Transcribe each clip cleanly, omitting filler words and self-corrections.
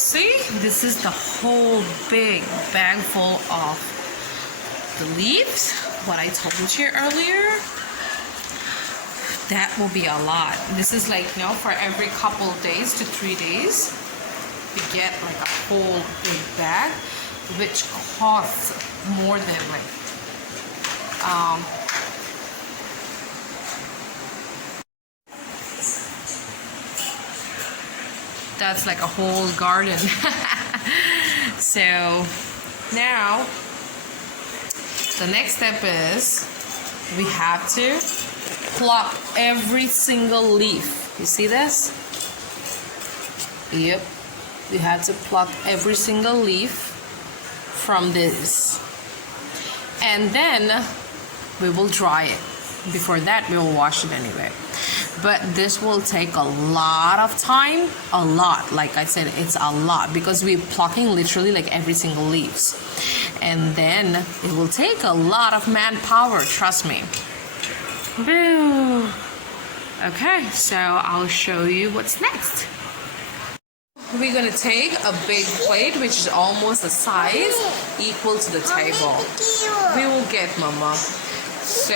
see, this is the whole big bag full of the leaves. What I told you earlier, that will be a lot. This is like, you know, for every couple of days to 3 days, you get like a whole big bag, which costs more than like that's like a whole garden. So now the next step is we have to pluck every single leaf. You see this? Yep. We have to pluck every single leaf from this. And then we will dry it. Before that, we will wash it anyway. But this will take a lot of time. A lot. Like I said, it's a lot. Because we're plucking literally like every single leaves. And then it will take a lot of manpower. Trust me. Woo. Okay, so I'll show you what's next. We're gonna take a big plate, which is almost the size equal to the table. We will get, Mama. So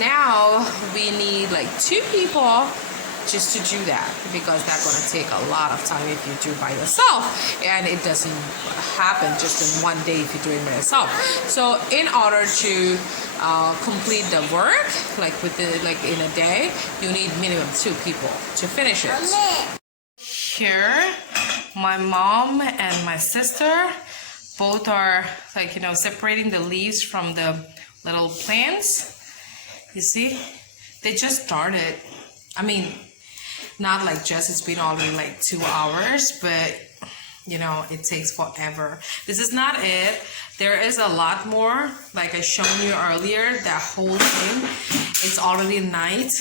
now we need like 2 people just to do that, because that's gonna take a lot of time if you do by yourself, and it doesn't happen just in one day if you do it by yourself. So in order to complete the work, like in a day, you need minimum 2 people to finish it. Here, my mom and my sister both are like, you know, separating the leaves from the little plants. You see, they just started. I mean, not like just, it's been already like 2 hours, but you know, it takes forever. This is not it. There is a lot more, like I shown you earlier. That whole thing, it's already night,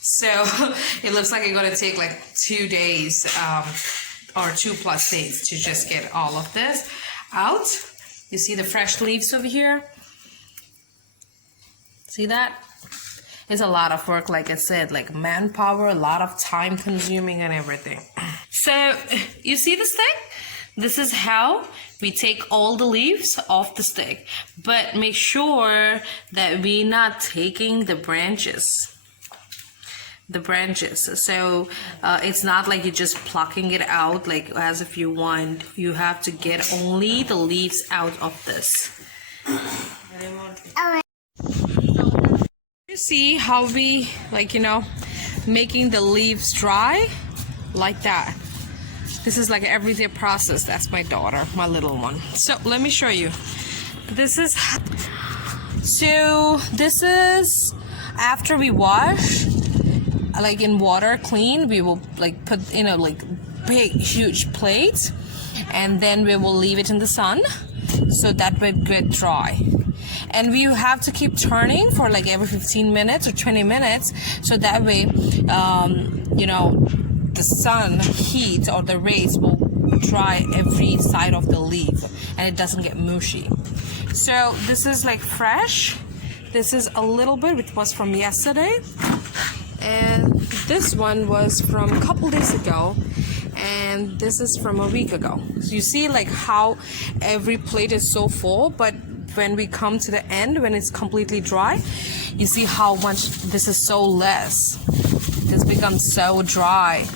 so it looks like it's gonna take like 2 days or 2+ days to just get all of this out. You see the fresh leaves over here? See that? It's a lot of work, like I said, like manpower, a lot of time consuming and everything. So you see the stick? This is how we take all the leaves off the stick, but make sure that we're not taking the branches. So it's not like you're just plucking it out like as if you want. You have to get only the leaves out of this. You see how we, like, you know, making the leaves dry like that. This is like an everyday process. That's my daughter, my little one. So let me show you. This is after we wash, like in water, clean, we will like put in a like big huge plate, and then we will leave it in the sun so that will get dry. And we have to keep turning for like every 15 minutes or 20 minutes, so that way you know, the sun heat or the rays will dry every side of the leaf and it doesn't get mushy. So this is like fresh. This is a little bit, which was from yesterday, and this one was from a couple days ago, and this is from a week ago. So you see like how every plate is so full, but when we come to the end, when it's completely dry, you see how much this is so less. This becomes so dry.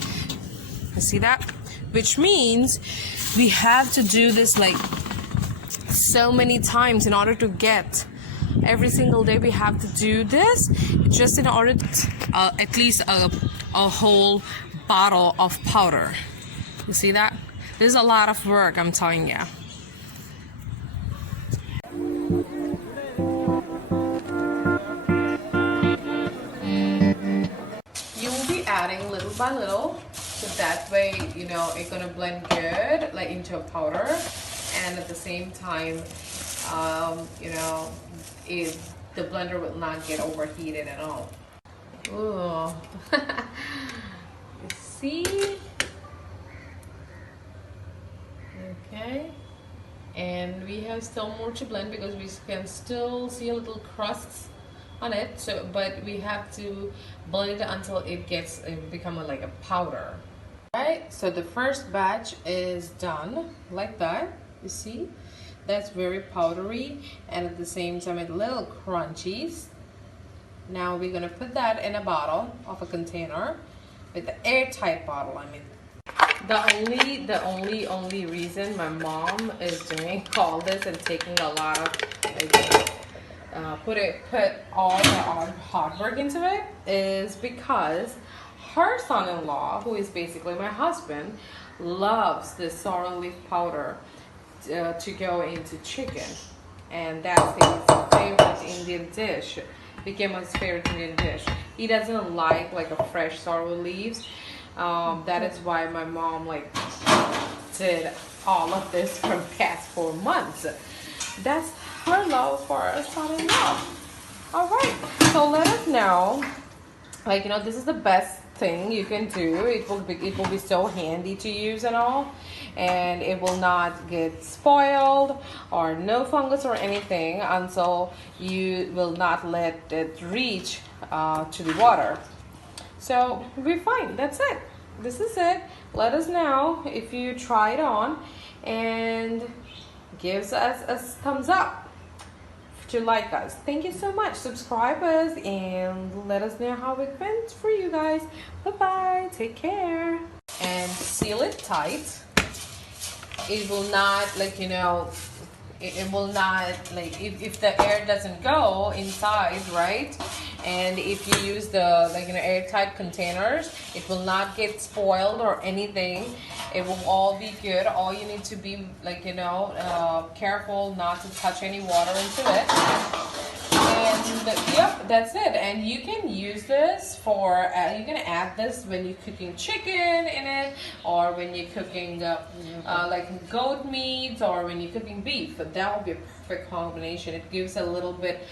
You see that? Which means we have to do this like so many times in order to get. Every single day we have to do this just in order to at least a whole bottle of powder. You see that? This is a lot of work, I'm telling you. You will be adding little by little, so that way, you know, it's gonna blend good like into a powder, and at the same time, you know, the blender will not get overheated at all. Ooh. You see? Okay. And we have still more to blend because we can still see a little crusts on it. So, but we have to blend it until it become like a powder. Alright, so the first batch is done like that. You see, that's very powdery and at the same time it's a little crunchy. Now we're gonna put that in a bottle of a container with the airtight bottle. I mean, the only reason my mom is doing all this and taking a lot of put all the hard work into it is because her son-in-law, who is basically my husband, loves this sorrel leaf powder to go into chicken, and that's his favorite Indian dish. Became his favorite Indian dish. He doesn't like a fresh sorrel leaves. That is why my mom did all of this for the past 4 months. That's her love for her son-in-law. All right, so let us know. This is the best thing you can do. It will be so handy to use and all, and it will not get spoiled or no fungus or anything until you will not let it reach to the water. So we're fine. That's it. This is it. Let us know if you try it on and gives us a thumbs up to like us. Thank you so much. Subscribe us and let us know how it went for you guys. Bye bye. Take care. And seal it tight. It will not it will not if the air doesn't go inside, right? And if you use the airtight containers, it will not get spoiled or anything. It will all be good. All you need to be careful not to touch any water into it. And yep, that's it. And you can use this for you can add this when you're cooking chicken in it, or when you're cooking goat meat, or when you're cooking beef. But that would be a perfect combination. It gives a little bit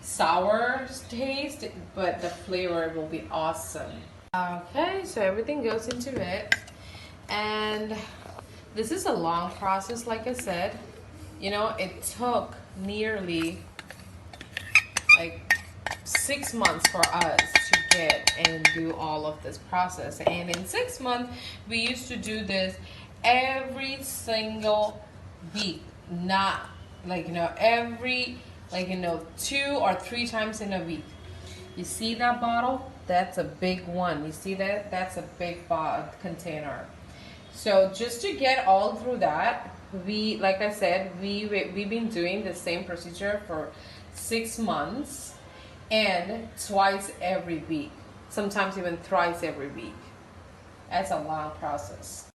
sour taste, but the flavor will be awesome. Okay, so everything goes into it, and this is a long process. Like I said, it took nearly 6 months for us to get and do all of this process. And in 6 months we used to do this every single week, not every 2 or 3 times in a week. You see that bottle? That's a big one. You see that? That's a big container. So just to get all through that, like I said, we've been doing the same procedure for 6 months, and twice every week, sometimes even thrice every week. That's a long process.